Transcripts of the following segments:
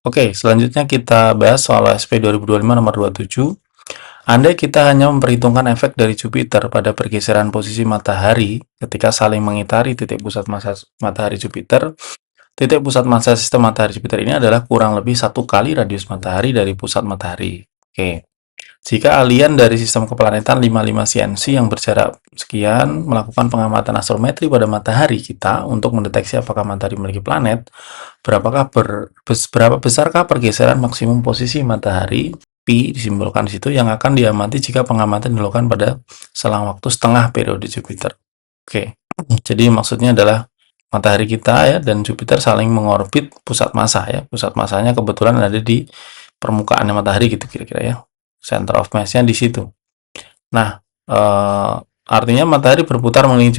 Oke, selanjutnya kita bahas soal OSP 2025 nomor 27. Andai kita hanya memperhitungkan efek dari Jupiter pada pergeseran posisi matahari ketika saling mengitari titik pusat massa matahari Jupiter, titik pusat massa sistem matahari Jupiter ini adalah kurang lebih 1 kali radius matahari dari pusat matahari. Oke. Jika alien dari sistem keplanetan 55 CNC yang berjarak sekian melakukan pengamatan astrometri pada matahari kita untuk mendeteksi apakah matahari memiliki planet, berapa besarkah pergeseran maksimum posisi matahari pi disimbolkan di situ yang akan diamati jika pengamatan dilakukan pada selang waktu setengah periode Jupiter. Oke. Jadi maksudnya adalah matahari kita ya dan Jupiter saling mengorbit pusat massa ya. Pusat massanya kebetulan ada di permukaan matahari gitu kira-kira ya. Center of mass-nya di situ. Nah, artinya matahari berputar mengelilingi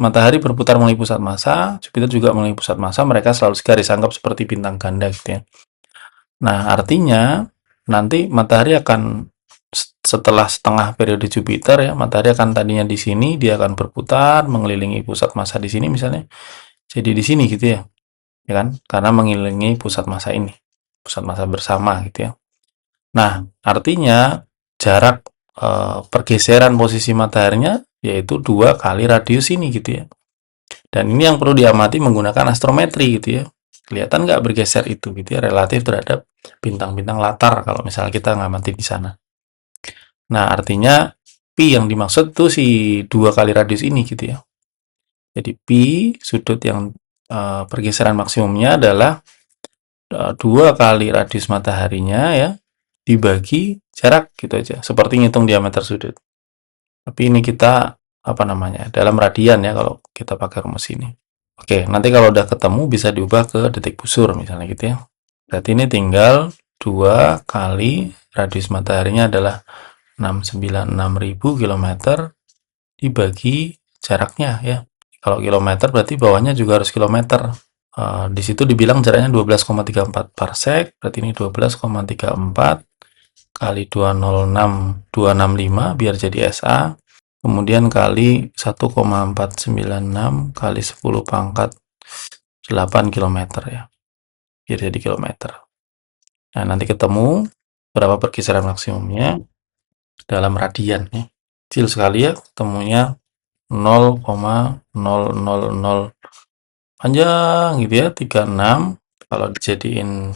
matahari berputar mengelilingi pusat massa, Jupiter juga mengelilingi pusat massa, mereka selalu garis anggap seperti bintang ganda gitu ya. Nah, artinya nanti matahari akan setelah setengah periode Jupiter ya, matahari akan tadinya di sini, dia akan berputar mengelilingi pusat massa di sini misalnya. Jadi di sini gitu ya. Ya kan? Karena mengelilingi pusat massa ini. Pusat massa bersama gitu ya. Nah, artinya jarak pergeseran posisi mataharinya yaitu 2 kali radius ini gitu ya. Dan ini yang perlu diamati menggunakan astrometri gitu ya. Kelihatan nggak bergeser itu gitu ya relatif terhadap bintang-bintang latar kalau misalnya kita ngamati di sana. Nah, artinya pi yang dimaksud tuh si 2 kali radius ini gitu ya. Jadi pi sudut yang pergeseran maksimumnya adalah 2 kali radius mataharinya ya dibagi jarak gitu aja. Seperti ngitung diameter sudut. Tapi ini kita apa namanya? Dalam radian ya kalau kita pakai rumus ini. Oke, nanti kalau udah ketemu bisa diubah ke detik busur misalnya gitu ya. Berarti ini tinggal 2 kali radius mataharinya adalah 696.000 kilometer dibagi jaraknya ya. Kalau kilometer berarti bawahnya juga harus kilometer. Di situ dibilang jaraknya 12,34 parsec, berarti ini 12,34 kali 206.265 biar jadi SA, kemudian kali 1,496 kali 10 pangkat 8 km ya, biar jadi kilometer. Nah, nanti ketemu berapa pergeseran maksimumnya dalam radian ya. Kecil sekali ya, ketemunya 0,000 panjang gitu ya, 36. Kalau dijadiin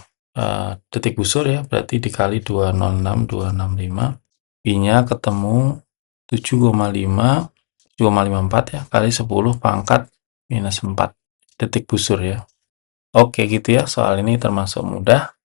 detik busur ya, berarti dikali 206.265, pi-nya ketemu 7,5, 7,54 ya, kali 10 pangkat minus 4 detik busur ya. Oke gitu ya, soal ini termasuk mudah.